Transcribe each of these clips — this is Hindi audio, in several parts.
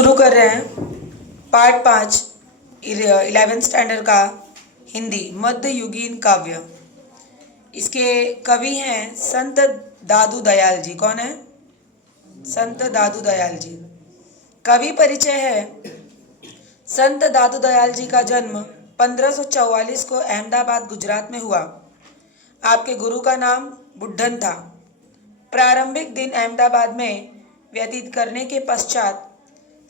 शुरू कर रहे हैं पार्ट 5 11th स्टैंडर्ड का हिंदी मध्ययुगीन काव्य। इसके कवि हैं संत दादू दयाल जी। कौन है? संत दादू दयाल जी। कवि परिचय है। संत दादू दयाल जी का जन्म 1544 को अहमदाबाद गुजरात में हुआ। आपके गुरु का नाम बुड्ढन था। प्रारंभिक दिन अहमदाबाद में व्यतीत करने के पश्चात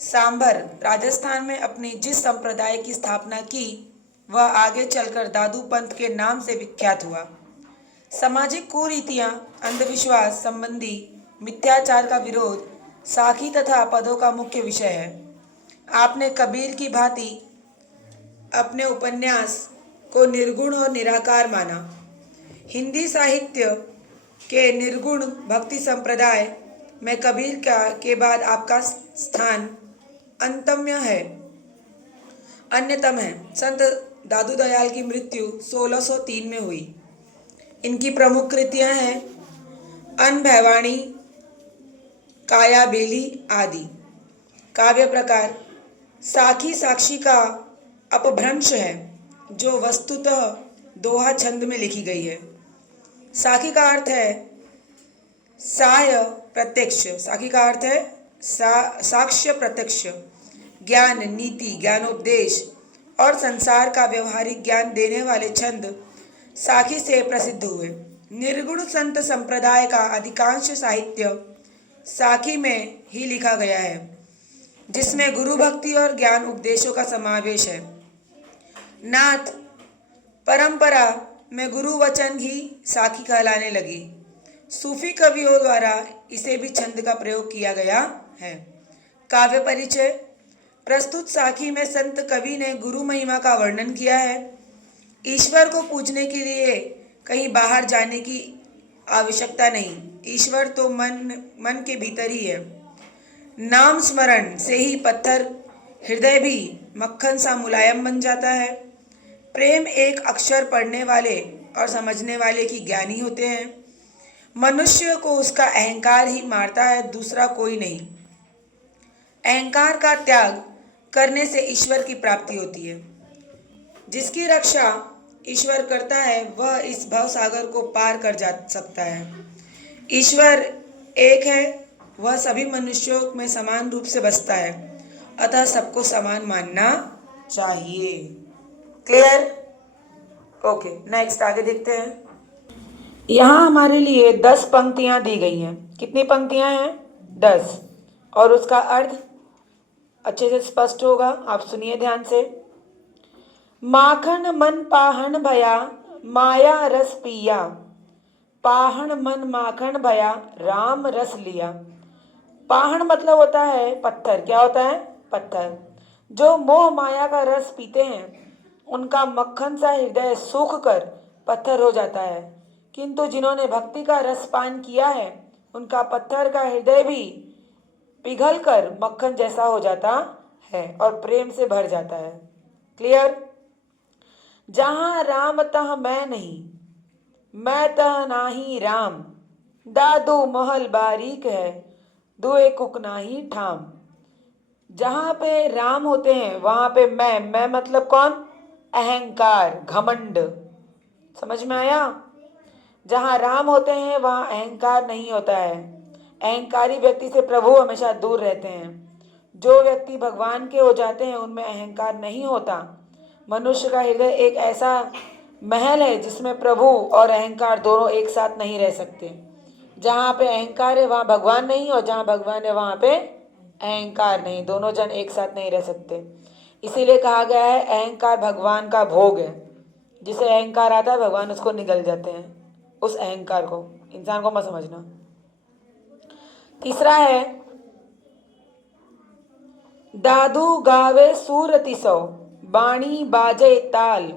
सांभर राजस्थान में अपनी जिस संप्रदाय की स्थापना की वह आगे चलकर दादू पंथ के नाम से विख्यात हुआ। सामाजिक कुरीतियां, अंधविश्वास संबंधी मिथ्याचार का विरोध साखी तथा पदों का मुख्य विषय है। आपने कबीर की भांति अपने उपन्यास को निर्गुण और निराकार माना। हिंदी साहित्य के निर्गुण भक्ति संप्रदाय में कबीर के बाद आपका स्थान अन्यतम है। संत दादू दयाल की मृत्यु 1603 में हुई। इनकी प्रमुख कृतियां हैं अनभैवाणी, काया बेली आदि। काव्य प्रकार साखी साक्षी का अपभ्रंश है जो वस्तुतः दोहा छंद में लिखी गई है। साखी का अर्थ है साय प्रत्यक्ष। साखी का अर्थ है साक्ष्य प्रत्यक्ष, ज्ञान, नीति, ज्ञानोपदेश और संसार का व्यवहारिक ज्ञान देने वाले छंद साखी से प्रसिद्ध हुए। निर्गुण संत संप्रदाय का अधिकांश साहित्य साखी में ही लिखा गया है, जिसमें गुरु भक्ति और ज्ञान उपदेशों का समावेश है। नाथ परंपरा में गुरु वचन ही साखी कहलाने लगी। सूफी कवियों द्वारा इसे भी छंद का प्रयोग किया गया है। काव्य परिचय प्रस्तुत साखी में संत कवि ने गुरु महिमा का वर्णन किया है। ईश्वर को पूजने के लिए कहीं बाहर जाने की आवश्यकता नहीं। ईश्वर तो मन के भीतर ही है। नाम स्मरण से ही पत्थर हृदय भी मक्खन सा मुलायम बन जाता है। प्रेम एक अक्षर पढ़ने वाले और समझने वाले की ज्ञानी होते हैं। मनुष्य को उसका अहंकार ही मारता है, दूसरा कोई नहीं। अहंकार का त्याग करने से ईश्वर की प्राप्ति होती है। जिसकी रक्षा ईश्वर करता है वह इस भवसागर को पार कर जा सकता है। ईश्वर एक है, वह सभी मनुष्यों में समान रूप से बसता है, अतः सबको समान मानना चाहिए। क्लियर? ओके, नेक्स्ट आगे देखते हैं। यहाँ हमारे लिए 10 पंक्तियाँ दी गई हैं। कितनी पंक्तियाँ हैं? 10। और उसका अर्थ अच्छे से स्पष्ट होगा, आप सुनिए ध्यान से। माखन मन पाहन भया, माया रस पिया, पाहन मन माखन भया, राम रस लिया। पाहन मतलब होता है पत्थर। क्या होता है? पत्थर। जो मोह माया का रस पीते हैं उनका मक्खन सा हृदय सूख कर पत्थर हो जाता है, किंतु जिन्होंने भक्ति का रस पान किया है उनका पत्थर का हृदय भी पिघलकर मक्खन जैसा हो जाता है और प्रेम से भर जाता है। क्लियर? जहां राम तह मैं नहीं, मैं तह नाही राम, दादू महल बारीक है, दुए कुक नाही ठाम। जहां पे राम होते हैं वहां पे मैं मतलब कौन? अहंकार, घमंड। समझ में आया? जहां राम होते हैं वहां अहंकार नहीं होता है। अहंकारी व्यक्ति से प्रभु हमेशा दूर रहते हैं। जो व्यक्ति भगवान के हो जाते हैं उनमें अहंकार नहीं होता। मनुष्य का हृदय एक ऐसा महल है जिसमें प्रभु और अहंकार दोनों एक साथ नहीं रह सकते। जहाँ पे अहंकार है वहाँ भगवान नहीं, और जहाँ भगवान है वहाँ पे अहंकार नहीं। दोनों जन एक साथ नहीं रह सकते। इसीलिए कहा गया है अहंकार भगवान का भोग है। जिसे अहंकार आता है भगवान उसको निगल जाते हैं। उस अहंकार को, इंसान को मत समझना। तीसरा है दादू गावे सूरति सौ, बाणी बाजे ताल,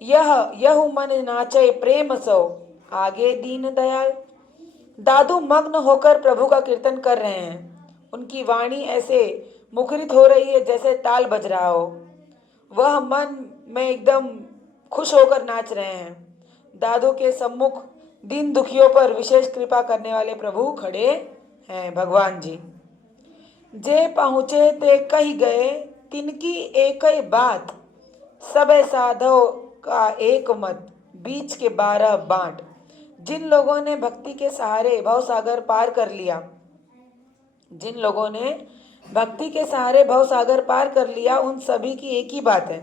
यह मन नाचे प्रेम सौ, आगे दीन दयाल। दादू मग्न होकर प्रभु का कीर्तन कर रहे हैं। उनकी वाणी ऐसे मुखरित हो रही है जैसे ताल बज रहा हो। वह मन में एकदम खुश होकर नाच रहे हैं। दादू के सम्मुख दीन दुखियों पर विशेष कृपा करने वाले प्रभु खड़े हैं, भगवान जी। जे पहुँचे ते कही गए, तिनकी एक ही बात, सबे साधो का एक मत, बीच के 12 बांट। जिन लोगों ने भक्ति के सहारे भवसागर पार कर लिया, जिन लोगों ने भक्ति के सहारे भवसागर पार कर लिया, उन सभी की एक ही बात है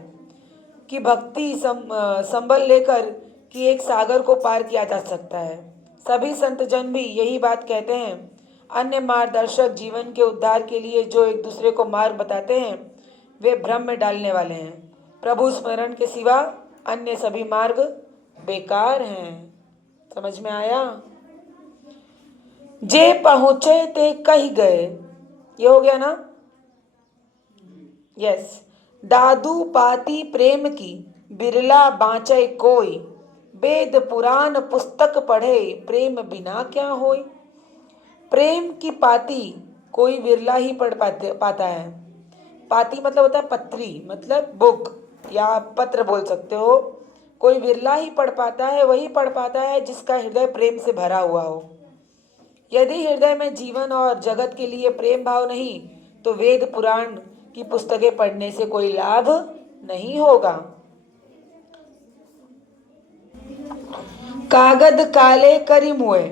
कि भक्ति संबल लेकर कि एक सागर को पार किया जा सकता है। सभी संत जन भी यही बात कहते हैं। अन्य मार्गदर्शक जीवन के उद्धार के लिए जो एक दूसरे को मार्ग बताते हैं, वे भ्रम में डालने वाले हैं। प्रभु स्मरण के सिवा अन्य सभी मार्ग बेकार हैं। समझ में आया? जे पहुंचे ते कही गए, ये हो गया ना? यस। दादू पाती प्रेम की, बिरला बाँचे कोई, वेद पुराण पुस्तक पढ़े, प्रेम बिना क्या होय। प्रेम की पाती कोई विरला ही पढ़ पाता है। पाती मतलब होता है पत्री, मतलब बुक या पत्र बोल सकते हो। कोई विरला ही पढ़ पाता है, वही पढ़ पाता है जिसका हृदय प्रेम से भरा हुआ हो। यदि हृदय में जीवन और जगत के लिए प्रेम भाव नहीं, तो वेद पुराण की पुस्तकें पढ़ने से कोई लाभ नहीं होगा। कागद काले करी मुए,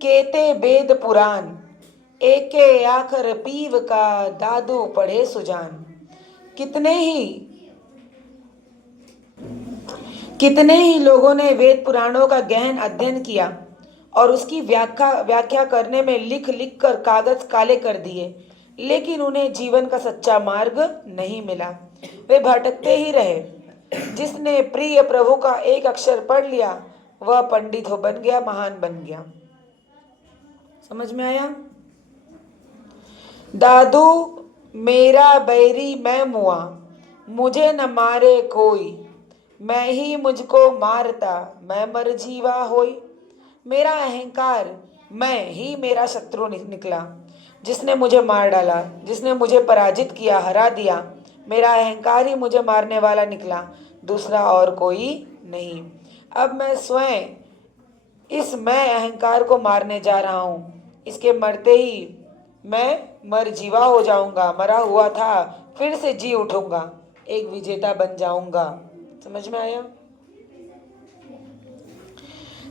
केते वेद पुराण, एके आखर पीव का, दादू पढ़े सुजान। कितने ही लोगों ने वेद पुराणों का गहन अध्ययन किया और उसकी व्याख्या करने में लिख लिख कर कागज काले कर दिए, लेकिन उन्हें जीवन का सच्चा मार्ग नहीं मिला। वे भटकते ही रहे। जिसने प्रिय प्रभु का एक अक्षर पढ़ लिया, वह पंडित बन गया, महान बन गया। समझ में आया? दादू मेरा बैरी मैं मुआ, मुझे न मारे कोई, मैं ही मुझको मारता, मैं मर जीवा होई। मेरा अहंकार मैं ही मेरा शत्रु निकला, जिसने मुझे मार डाला, जिसने मुझे पराजित किया, हरा दिया। मेरा अहंकार ही मुझे मारने वाला निकला, दूसरा और कोई नहीं। अब मैं स्वयं इस मैं अहंकार को मारने जा रहा हूँ। इसके मरते ही मैं मर जीवा हो जाऊंगा, मरा हुआ था फिर से जी उठूंगा, एक विजेता बन जाऊंगा। समझ में आया?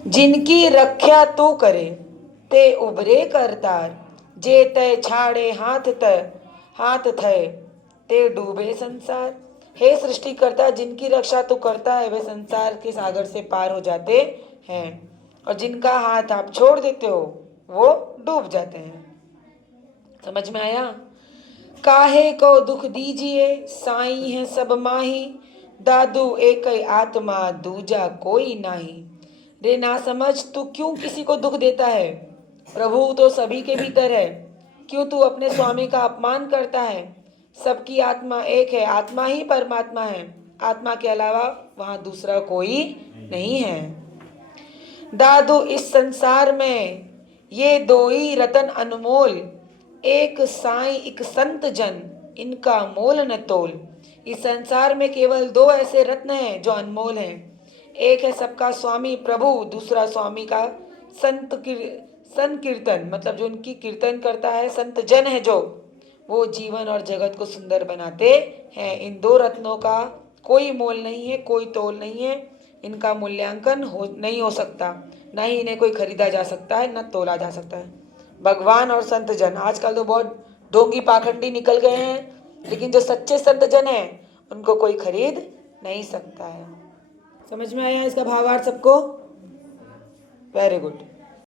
जिनकी रक्षा तू करे, ते उबरे करतार, जे तय छाड़े हाथ थे, ते डूबे संसार। हे सृष्टिकर्ता, जिनकी रक्षा तू करता है वे संसार के सागर से पार हो जाते हैं, और जिनका हाथ आप छोड़ देते हो वो डूब जाते हैं। समझ में आया? काहे को दुख दीजिए, साई है सब माही, दादू एक आत्मा दूजा कोई नाही। रे ना समझ, तू क्यों किसी को दुख देता है? प्रभु तो सभी के भीतर है, क्यों तू अपने स्वामी का अपमान करता है? सबकी आत्मा एक है, आत्मा ही परमात्मा है, आत्मा के अलावा वहां दूसरा कोई नहीं है। दादू इस संसार में ये दो ही रतन अनमोल, एक साई एक संत जन, इनका मोल न तोल। इस संसार में केवल दो ऐसे रत्न हैं जो अनमोल हैं। एक है सबका स्वामी प्रभु, दूसरा स्वामी का संकीर्तन, मतलब जो उनकी कीर्तन करता है, संत जन है जो, वो जीवन और जगत को सुंदर बनाते हैं। इन दो रत्नों का कोई मोल नहीं है, कोई तोल नहीं है, इनका मूल्यांकन नहीं हो सकता, ना ही इन्हें कोई खरीदा जा सकता है, न तोला जा सकता है। भगवान और संत जन, आजकल तो बहुत ढोंगी पाखंडी निकल गए हैं, लेकिन जो सच्चे संत जन हैं उनको कोई खरीद नहीं सकता है। समझ में आया इसका भावार्थ सबको? Very good.